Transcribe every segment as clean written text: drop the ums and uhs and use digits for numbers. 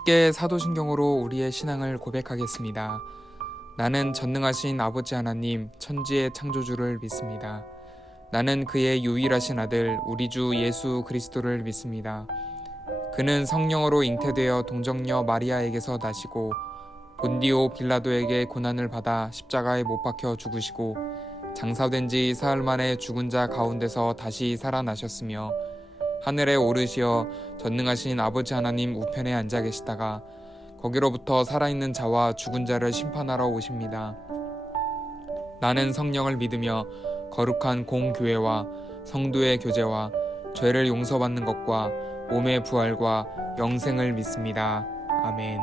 함께 사도신경으로 우리의 신앙을 고백하겠습니다. 나는 전능하신 아버지 하나님 천지의 창조주를 믿습니다. 나는 그의 유일하신 아들 우리 주 예수 그리스도를 믿습니다. 그는 성령으로 잉태되어 동정녀 마리아에게서 나시고 본디오 빌라도에게 고난을 받아 십자가에 못 박혀 죽으시고 장사된 지 사흘 만에 죽은 자 가운데서 다시 살아나셨으며 하늘에 오르시어 전능하신 아버지 하나님 우편에 앉아 계시다가 거기로부터 살아있는 자와 죽은 자를 심판하러 오십니다. 나는 성령을 믿으며 거룩한 공교회와 성도의 교제와 죄를 용서받는 것과 몸의 부활과 영생을 믿습니다. 아멘.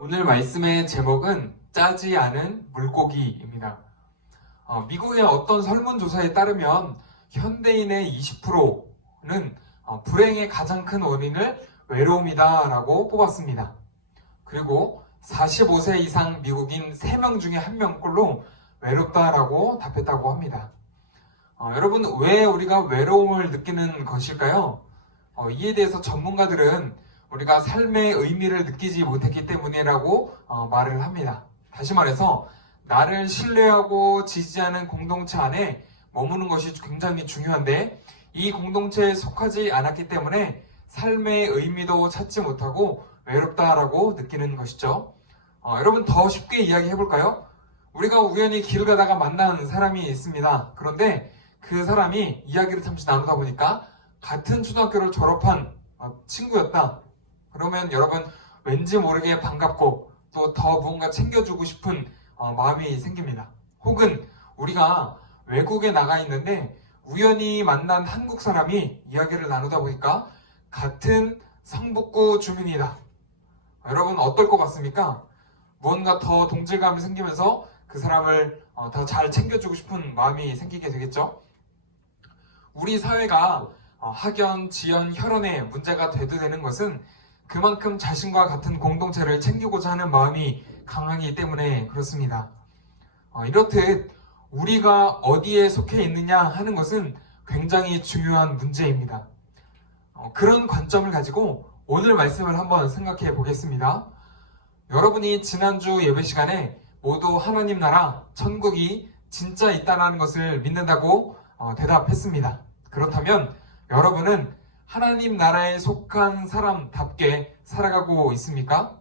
오늘 말씀의 제목은 짜지 않은 물고기입니다. 미국의 어떤 설문조사에 따르면 현대인의 20%는 불행의 가장 큰 원인을 외로움이다 라고 뽑았습니다. 그리고 45세 이상 미국인 3명 중에 1명꼴로 외롭다라고 답했다고 합니다. 여러분, 왜 우리가 외로움을 느끼는 것일까요? 이에 대해서 전문가들은 우리가 삶의 의미를 느끼지 못했기 때문이라고 말을 합니다. 다시 말해서 나를 신뢰하고 지지하는 공동체 안에 머무는 것이 굉장히 중요한데 이 공동체에 속하지 않았기 때문에 삶의 의미도 찾지 못하고 외롭다라고 느끼는 것이죠. 여러분, 더 쉽게 이야기해 볼까요? 우리가 우연히 길 가다가 만난 사람이 있습니다. 그런데 그 사람이 이야기를 잠시 나누다 보니까 같은 초등학교를 졸업한 친구였다. 그러면 여러분, 왠지 모르게 반갑고 또 더 무언가 챙겨주고 싶은 마음이 생깁니다. 혹은 우리가 외국에 나가 있는데 우연히 만난 한국 사람이 이야기를 나누다 보니까 같은 성북구 주민이다. 여러분, 어떨 것 같습니까? 무언가 더 동질감이 생기면서 그 사람을 더 잘 챙겨주고 싶은 마음이 생기게 되겠죠? 우리 사회가 학연, 지연, 혈연에 문제가 되는 것은 그만큼 자신과 같은 공동체를 챙기고자 하는 마음이 강하기 때문에 그렇습니다. 이렇듯 우리가 어디에 속해 있느냐 하는 것은 굉장히 중요한 문제입니다. 그런 관점을 가지고 오늘 말씀을 한번 생각해 보겠습니다. 여러분이 지난주 예배 시간에 모두 하나님 나라, 천국이 진짜 있다는 것을 믿는다고 대답했습니다. 그렇다면 여러분은 하나님 나라에 속한 사람답게 살아가고 있습니까?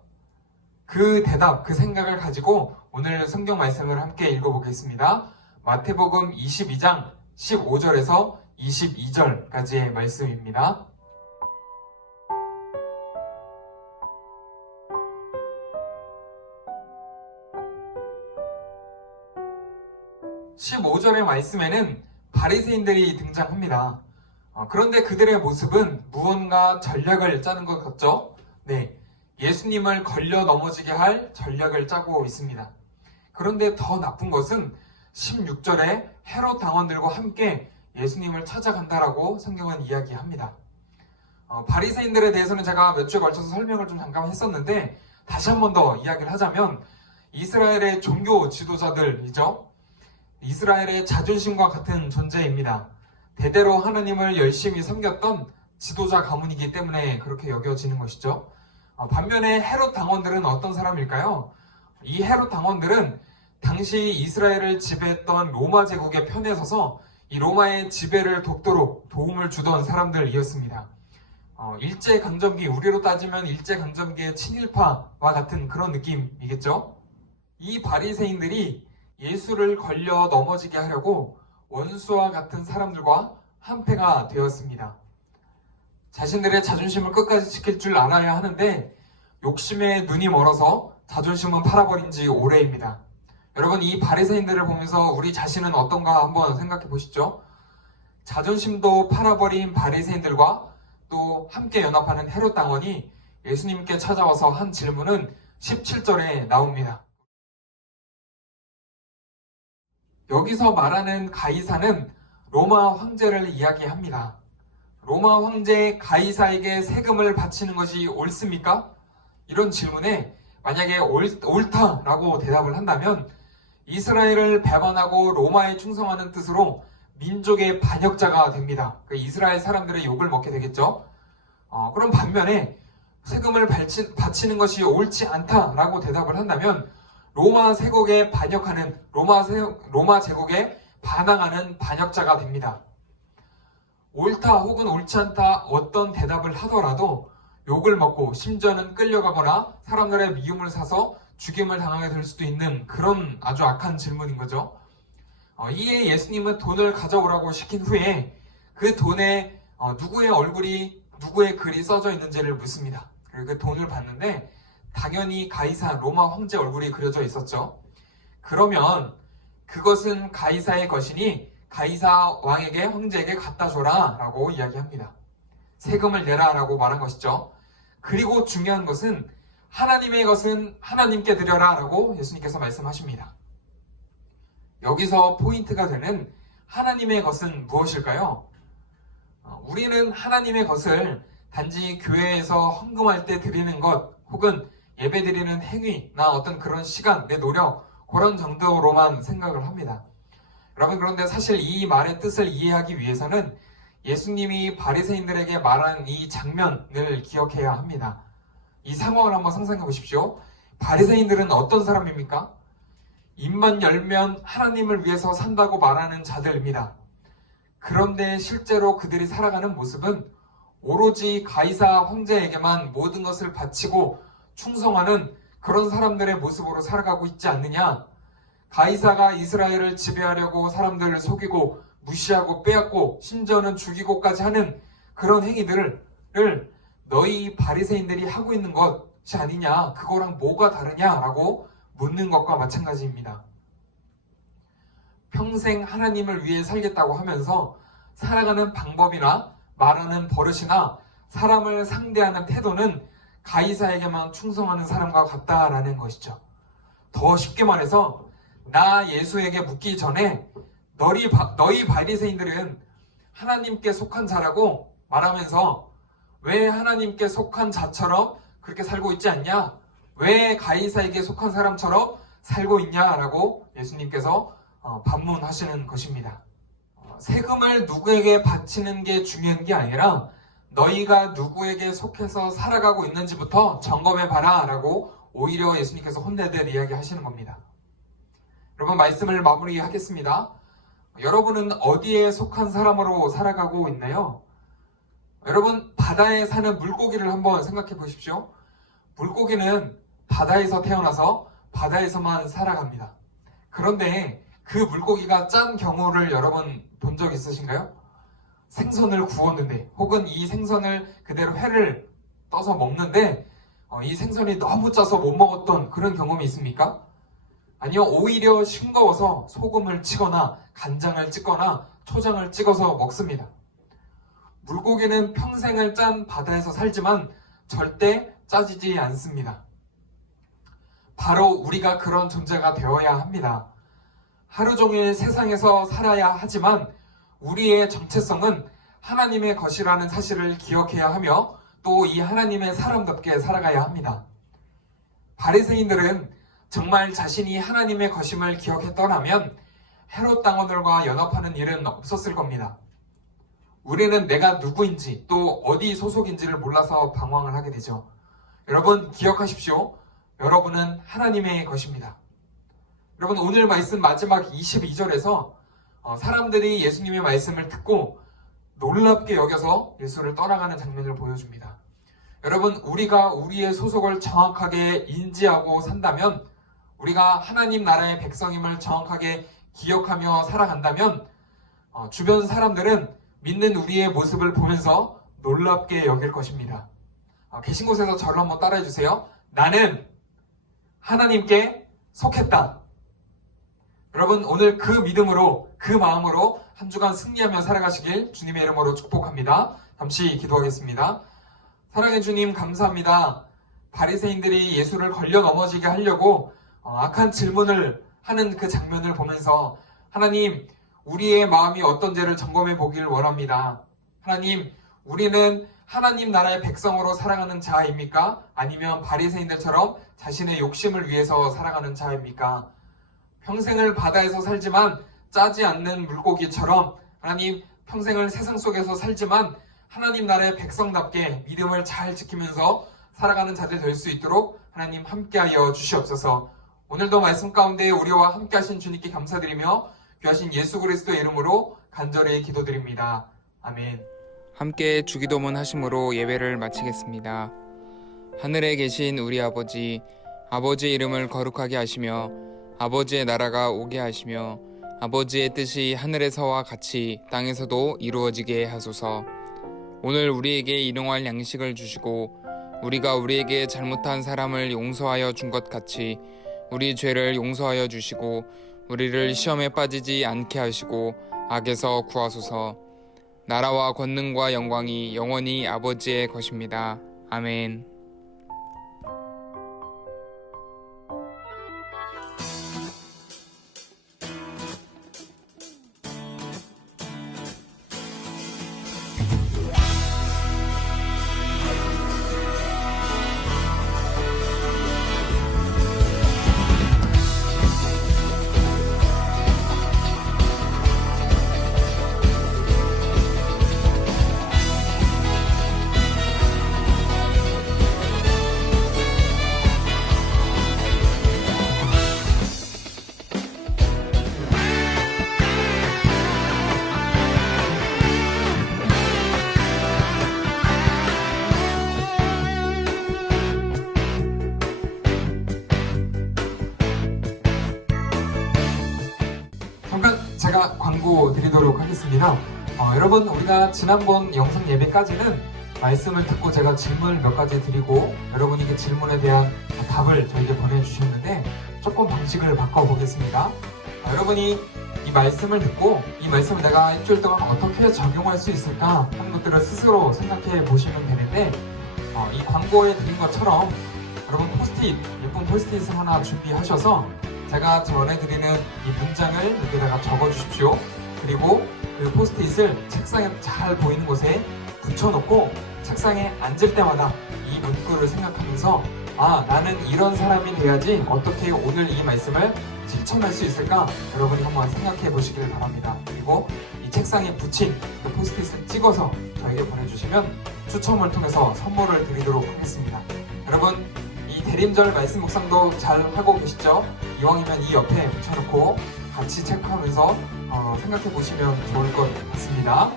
그 대답, 그 생각을 가지고 오늘 성경 말씀을 함께 읽어보겠습니다. 마태복음 22장 15절에서 22절까지의 말씀입니다. (15절의) 말씀에는 바리새인들이 등장합니다. 그런데 그들의 모습은 무언가 전략을 짜는 것 같죠? 네, 예수님을 걸려 넘어지게 할 전략을 짜고 있습니다. 그런데 더 나쁜 것은 16절에 헤롯 당원들과 함께 예수님을 찾아간다라고 성경은 이야기합니다. 바리새인들에 대해서는 제가 몇 주에 걸쳐서 설명을 좀 잠깐 했었는데 다시 한 번 더 이야기를 하자면 이스라엘의 종교 지도자들이죠. 이스라엘의 자존심과 같은 존재입니다. 대대로 하나님을 열심히 섬겼던 지도자 가문이기 때문에 그렇게 여겨지는 것이죠. 반면에 헤롯 당원들은 어떤 사람일까요? 이 헤롯 당원들은 당시 이스라엘을 지배했던 로마 제국의 편에 서서 이 로마의 지배를 돕도록 도움을 주던 사람들이었습니다. 일제강점기, 우리로 따지면 일제강점기의 친일파와 같은 그런 느낌이겠죠? 이 바리새인들이 예수를 걸려 넘어지게 하려고 원수와 같은 사람들과 한패가 되었습니다. 자신들의 자존심을 끝까지 지킬 줄 알아야 하는데 욕심에 눈이 멀어서 자존심은 팔아버린 지 오래입니다. 여러분, 이 바리새인들을 보면서 우리 자신은 어떤가 한번 생각해 보시죠. 자존심도 팔아버린 바리새인들과 또 함께 연합하는 헤롯 당원이 예수님께 찾아와서 한 질문은 17절에 나옵니다. 여기서 말하는 가이사는 로마 황제를 이야기합니다. 로마 황제 가이사에게 세금을 바치는 것이 옳습니까? 이런 질문에 만약에 옳다라고 대답을 한다면 이스라엘을 배반하고 로마에 충성하는 뜻으로 민족의 반역자가 됩니다. 이스라엘 사람들의 욕을 먹게 되겠죠. 그런 반면에 세금을 바치는 것이 옳지 않다라고 대답을 한다면 로마 제국에 반역하는 로마 제국에 반항하는 반역자가 됩니다. 옳다 혹은 옳지 않다 어떤 대답을 하더라도 욕을 먹고 심지어는 끌려가거나 사람들의 미움을 사서 죽임을 당하게 될 수도 있는 그런 아주 악한 질문인 거죠. 이에 예수님은 돈을 가져오라고 시킨 후에 그 돈에 누구의 글이 써져 있는지를 묻습니다. 그리고 그 돈을 받는데 당연히 가이사 로마 황제 얼굴이 그려져 있었죠. 그러면 그것은 가이사의 것이니 가이사 왕에게 황제에게 갖다 줘라 라고 이야기합니다. 세금을 내라 라고 말한 것이죠. 그리고 중요한 것은 하나님의 것은 하나님께 드려라 라고 예수님께서 말씀하십니다. 여기서 포인트가 되는 하나님의 것은 무엇일까요? 우리는 하나님의 것을 단지 교회에서 헌금할 때 드리는 것 혹은 예배 드리는 행위나 어떤 그런 시간, 내 노력 그런 정도로만 생각을 합니다. 여러분, 그런데 사실 이 말의 뜻을 이해하기 위해서는 예수님이 바리새인들에게 말한 이 장면을 기억해야 합니다. 이 상황을 한번 상상해 보십시오. 바리새인들은 어떤 사람입니까? 입만 열면 하나님을 위해서 산다고 말하는 자들입니다. 그런데 실제로 그들이 살아가는 모습은 오로지 가이사 황제에게만 모든 것을 바치고 충성하는 그런 사람들의 모습으로 살아가고 있지 않느냐? 가이사가 이스라엘을 지배하려고 사람들을 속이고 무시하고 빼앗고 심지어는 죽이고까지 하는 그런 행위들을 너희 바리새인들이 하고 있는 것이 아니냐? 그거랑 뭐가 다르냐라고 묻는 것과 마찬가지입니다. 평생 하나님을 위해 살겠다고 하면서 살아가는 방법이나 말하는 버릇이나 사람을 상대하는 태도는 가이사에게만 충성하는 사람과 같다라는 것이죠. 더 쉽게 말해서 나 예수에게 묻기 전에 너희 바리새인들은 하나님께 속한 자라고 말하면서 왜 하나님께 속한 자처럼 그렇게 살고 있지 않냐? 왜 가이사에게 속한 사람처럼 살고 있냐라고 예수님께서 반문하시는 것입니다. 세금을 누구에게 바치는 게 중요한 게 아니라 너희가 누구에게 속해서 살아가고 있는지부터 점검해봐라 라고 오히려 예수님께서 혼내듯 이야기하시는 겁니다. 여러분, 말씀을 마무리하겠습니다. 여러분은 어디에 속한 사람으로 살아가고 있나요? 여러분, 바다에 사는 물고기를 한번 생각해 보십시오. 물고기는 바다에서 태어나서 바다에서만 살아갑니다. 그런데 그 물고기가 짠 경우를 여러분 본 적 있으신가요? 생선을 구웠는데 혹은 이 생선을 그대로 회를 떠서 먹는데 이 생선이 너무 짜서 못 먹었던 그런 경험이 있습니까? 아니요, 오히려 싱거워서 소금을 치거나 간장을 찍거나 초장을 찍어서 먹습니다. 물고기는 평생을 짠 바다에서 살지만 절대 짜지지 않습니다. 바로 우리가 그런 존재가 되어야 합니다. 하루 종일 세상에서 살아야 하지만 우리의 정체성은 하나님의 것이라는 사실을 기억해야 하며 또 이 하나님의 사람답게 살아가야 합니다. 바리새인들은 정말 자신이 하나님의 것임을 기억했더라면 헤롯 당원들과 연합하는 일은 없었을 겁니다. 우리는 내가 누구인지 또 어디 소속인지를 몰라서 방황을 하게 되죠. 여러분, 기억하십시오. 여러분은 하나님의 것입니다. 여러분, 오늘 말씀 마지막 22절에서 사람들이 예수님의 말씀을 듣고 놀랍게 여겨서 예수를 떠나가는 장면을 보여줍니다. 여러분, 우리가 우리의 소속을 정확하게 인지하고 산다면, 우리가 하나님 나라의 백성임을 정확하게 기억하며 살아간다면 주변 사람들은 믿는 우리의 모습을 보면서 놀랍게 여길 것입니다. 계신 곳에서 저를 한번 따라해 주세요. 나는 하나님께 속했다. 여러분, 오늘 그 믿음으로, 그 마음으로 한 주간 승리하며 살아가시길 주님의 이름으로 축복합니다. 잠시 기도하겠습니다. 사랑해 주님, 감사합니다. 바리새인들이 예수를 걸려 넘어지게 하려고 악한 질문을 하는 그 장면을 보면서 하나님, 우리의 마음이 어떤지를 점검해 보길 원합니다. 하나님, 우리는 하나님 나라의 백성으로 살아가는 자입니까? 아니면 바리새인들처럼 자신의 욕심을 위해서 살아가는 자입니까? 평생을 바다에서 살지만 짜지 않는 물고기처럼, 하나님, 평생을 세상 속에서 살지만 하나님 나라의 백성답게 믿음을 잘 지키면서 살아가는 자들 될 수 있도록 하나님 함께하여 주시옵소서. 오늘도 말씀 가운데 우리와 함께하신 주님께 감사드리며 귀하신 예수 그리스도의 이름으로 간절히 기도드립니다. 아멘. 함께 주기도문 하심으로 예배를 마치겠습니다. 하늘에 계신 우리 아버지, 아버지의 이름을 거룩하게 하시며 아버지의 나라가 오게 하시며 아버지의 뜻이 하늘에서와 같이 땅에서도 이루어지게 하소서. 오늘 우리에게 일용할 양식을 주시고 우리가 우리에게 잘못한 사람을 용서하여 준 것 같이 우리 죄를 용서하여 주시고 우리를 시험에 빠지지 않게 하시고 악에서 구하소서. 나라와 권능과 영광이 영원히 아버지의 것입니다. 아멘. 잠깐 제가 광고 드리도록 하겠습니다. 여러분, 우리가 지난번 영상 예배까지는 말씀을 듣고 제가 질문을 몇 가지 드리고 여러분이 그 질문에 대한 답을 저에게 보내주셨는데 조금 방식을 바꿔보겠습니다. 여러분이 이 말씀을 듣고 이 말씀을 내가 일주일 동안 어떻게 적용할 수 있을까 하는 것들을 스스로 생각해 보시면 되는데 이 광고에 드린 것처럼 여러분 예쁜 포스트잇을 하나 준비하셔서 제가 전해드리는 이 문장을 여기다가 적어주십시오. 그리고 그 포스트잇을 책상에 잘 보이는 곳에 붙여놓고 책상에 앉을 때마다 이 문구를 생각하면서 나는 이런 사람이 돼야지 어떻게 오늘 이 말씀을 실천할 수 있을까 여러분이 한번 생각해 보시길 바랍니다. 그리고 이 책상에 붙인 그 포스트잇을 찍어서 저에게 보내주시면 추첨을 통해서 선물을 드리도록 하겠습니다. 여러분, 이 대림절 말씀 묵상도 잘 하고 계시죠? 이왕이면 이 옆에 붙여놓고 같이 체크하면서 생각해 보시면 좋을 것 같습니다.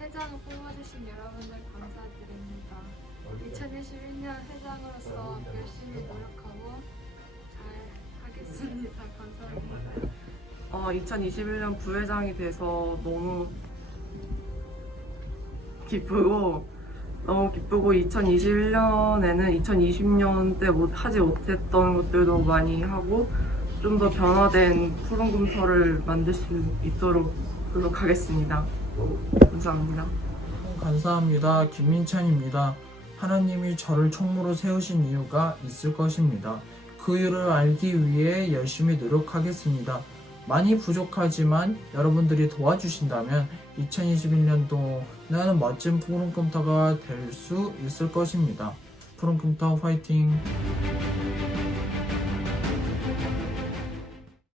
회장을 뽑아주신 여러분들 감사드립니다. 2021년 회장으로서 열심히 노력하고 잘 하겠습니다. 감사합니다. 2021년 부회장이 돼서 너무 기쁘고 2021년에는 2020년 때 하지 못했던 것들도 많이 하고 좀 더 변화된 푸른금토를 만들 수 있도록 노력하겠습니다. 감사합니다. 감사합니다. 김민찬입니다. 하나님이 저를 총무로 세우신 이유가 있을 것입니다. 그 이유를 알기 위해 열심히 노력하겠습니다. 많이 부족하지만 여러분들이 도와주신다면 2021년도 나는 멋진 푸른금토가 될 수 있을 것입니다. 푸른금토 화이팅!